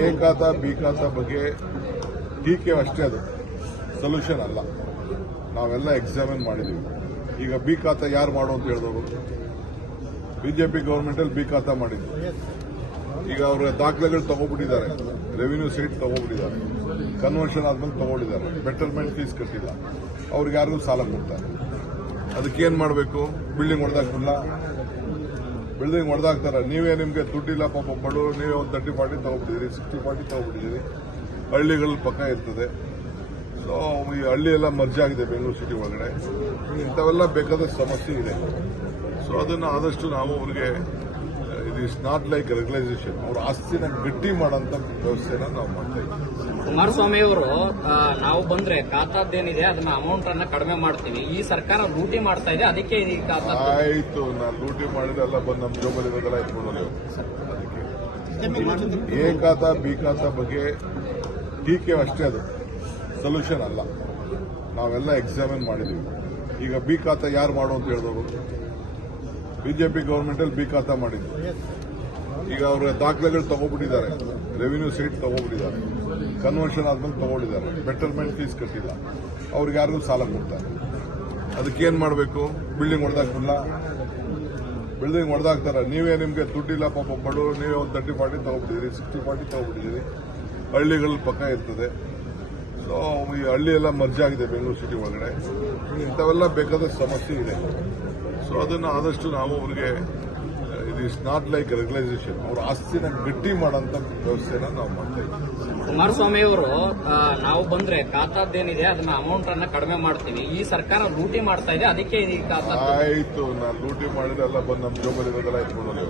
A ಖಾತಾ B ಖಾತಾ ಬಗ್ಗೆ ಟೀಕೆ ಅಷ್ಟೇ, ಅದು ಸೊಲ್ಯೂಷನ್ ಅಲ್ಲ. ನಾವೆಲ್ಲ ಎಕ್ಸಾಮಿನ್ ಮಾಡಿದೀವಿ. ಈಗ ಬಿ ಖಾತಾ ಯಾರು ಮಾಡು ಅಂತ ಹೇಳಿದವರು? ಬಿಜೆಪಿ ಗವರ್ಮೆಂಟ್ ಅಲ್ಲಿ ಬಿ ಖಾತಾ ಮಾಡಿದ್ರು. ಈಗ ಅವರ ದಾಖಲೆಗಳು ತಗೋಬಿಟ್ಟಿದ್ದಾರೆ, ರೆವಿನ್ಯೂ ಸೀಟ್ ತಗೋಬಿಟ್ಟಿದ್ದಾರೆ, ಕನ್ವರ್ಷನ್ ಆದ್ಮೇಲೆ ತಗೊಂಡಿದ್ದಾರೆ, ಬೆಟರ್ಮೆಂಟ್ ಫೀಸ್ ಕಟ್ಟಿಲ್ಲ, ಅವ್ರಿಗೆ ಯಾರಿಗೂ ಸಾಲ ಕೊಡ್ತಾರೆ. ಅದಕ್ಕೇನ್ ಮಾಡಬೇಕು? ಬಿಲ್ಡಿಂಗ್ ಹೊಡೆದಾಕ್ಬಿಡಲ್ಲ? ಬಿಲ್ಡಿಂಗ್ ಹೊಡೆದಾಕ್ತಾರೆ. ನೀವೇ ನಿಮ್ಗೆ ದುಡ್ಡಿಲ್ಲ ಪಾಪ ಬಡು, ನೀವೇ ಒಂದು 30-40 ತಗೋಬಿಟ್ಟಿದ್ದೀರಿ, 60-40 ತಗೋಬಿಟ್ಟಿದ್ದೀರಿ. ಹಳ್ಳಿಗಳಲ್ಲಿ ಪಕ್ಕ ಇರ್ತದೆ. ಸೊ ಈ ಹಳ್ಳಿ ಎಲ್ಲ ಮರ್ಜ್ ಆಗಿದೆ ಬೆಂಗಳೂರು ಸಿಟಿ ಒಳಗಡೆ. ಇಂಥವೆಲ್ಲ ಬೇಕಾದ ಸಮಸ್ಯೆ ಇದೆ. ಸೊ ಅದನ್ನು ಆದಷ್ಟು ನಾವು ಅವ್ರಿಗೆ ಇಟ್ ಇಸ್ ನಾಟ್ ಲೈಕ್ ರೆಗ್ಯುಲೈಸೇಷನ್, ಅವ್ರ ಆಸ್ತಿನ ಗಟ್ಟಿ ಮಾಡೋಂಥ ವ್ಯವಸ್ಥೆನ ನಾವು ಮಾಡ್ತಾ ಇದ್ದೀವಿ. ಕುಮಾರಸ್ವಾಮಿ ಅವರು ನಾವು ಬಂದ್ರೆ ಖಾತಾದ್ದೇನಿದೆ ಅದನ್ನ ಅಮೌಂಟ್ ಅನ್ನ ಕಡಿಮೆ ಮಾಡ್ತೀವಿ, ಈ ಸರ್ಕಾರ ಲೂಟಿ ಮಾಡ್ತಾ ಇದೆ, ಅದಕ್ಕೆ ಈ ಖಾತಾ ಆಯ್ತು. ನಾನು ಲೂಟಿ ಮಾಡಿದೆಲ್ಲ ಬಂದು ನಮ್ಮ ಜೋಬಲ್ಲಿ ಇರೋದೆಲ್ಲ ಇಟ್ಕೊಳ್ಳೋದು. ಅದಕ್ಕೆ ಎ ಖಾತಾ ಬಿ ಖಾತಾ ಬಗ್ಗೆ ಟೀಕೆ ಅಷ್ಟೇ, ಅದು ಸೊಲ್ಯೂಷನ್ ಅಲ್ಲ. ನಾವೆಲ್ಲ ಎಕ್ಸಾಮಿನ್ ಮಾಡಿದೀವಿ. ಈಗ ಬಿ ಖಾತಾ ಯಾರು ಮಾಡು ಅಂತ ಹೇಳಿದವರು? ಬಿಜೆಪಿ ಗವರ್ಮೆಂಟ್ ಅಲ್ಲಿ ಬಿ ಖಾತಾ ಮಾಡಿದ್ರು. ಈಗ ಅವರ ದಾಖಲೆಗಳು ತಗೋಬಿಟ್ಟಿದ್ದಾರೆ, ರೆವಿನ್ಯೂ ಸೀಟ್ ತಗೋಬಿಟ್ಟಿದ್ದಾರೆ, ಕನ್ವರ್ಷನ್ ಆದ್ಮೇಲೆ ತಗೊಂಡಿದ್ದಾರೆ, ಬೆಟರ್ಮೆಂಟ್ ಫೀಸ್ ಕಟ್ಟಿಲ್ಲ, ಅವ್ರಿಗೆ ಯಾರಿಗೂ ಸಾಲ ಕೊಡ್ತಾರೆ. ಅದಕ್ಕೇನ್ ಮಾಡಬೇಕು? ಬಿಲ್ಡಿಂಗ್ ಹೊಡೆದಾಕ್ಬಿಡಲ್ಲ? ಬಿಲ್ಡಿಂಗ್ ಹೊಡೆದಾಕ್ತಾರೆ. ನೀವೇ ನಿಮ್ಗೆ ದುಡ್ಡಿಲ್ಲ ಪಾಪ ಬಡು, ನೀವೇ ಒಂದು 30-40 ತಗೋಬಿಟ್ಟಿದ್ದೀರಿ, 60-40 ತಗೋಬಿಟ್ಟಿದ್ದೀರಿ. ಹಳ್ಳಿಗಳಲ್ಲಿ ಪಕ್ಕ ಇರ್ತದೆ. ಸೊ ಈ ಹಳ್ಳಿ ಎಲ್ಲ ಮರ್ಜ್ ಆಗಿದೆ ಬೆಂಗಳೂರು ಸಿಟಿ ಒಳಗಡೆ. ಇಂಥವೆಲ್ಲ ಬೇಕಾದ ಸಮಸ್ಯೆ ಇದೆ. ಸೊ ಅದನ್ನು ಆದಷ್ಟು ನಾವು ಅವ್ರಿಗೆ ಇಟ್ ಇಸ್ ನಾಟ್ ಲೈಕ್ ರೆಗ್ಯುಲೈಸೇಷನ್, ಅವ್ರ ಆಸ್ತಿನ ಗಟ್ಟಿ ಮಾಡೋಂಥ ವ್ಯವಸ್ಥೆನ ನಾವು ಮಾಡ್ತಾ ಇದ್ದೀವಿ. ಕುಮಾರಸ್ವಾಮಿ ಅವರು ನಾವು ಬಂದ್ರೆ ಖಾತಾದ್ದೇನಿದೆ ಅದನ್ನ ಅಮೌಂಟ್ ಅನ್ನ ಕಡಿಮೆ ಮಾಡ್ತೀವಿ, ಈ ಸರ್ಕಾರ ಲೂಟಿ ಮಾಡ್ತಾ ಇದೆ, ಅದಕ್ಕೆ ಈ ಖಾತಾ ಆಯ್ತು. ನಾನು ಲೂಟಿ ಮಾಡಿದೆಲ್ಲ ಬಂದು ನಮ್ಮ ಜೋಬಲ್ಲಿ ಇರೋದೆಲ್ಲ ಇಟ್ಕೊಳ್ಳೋದು.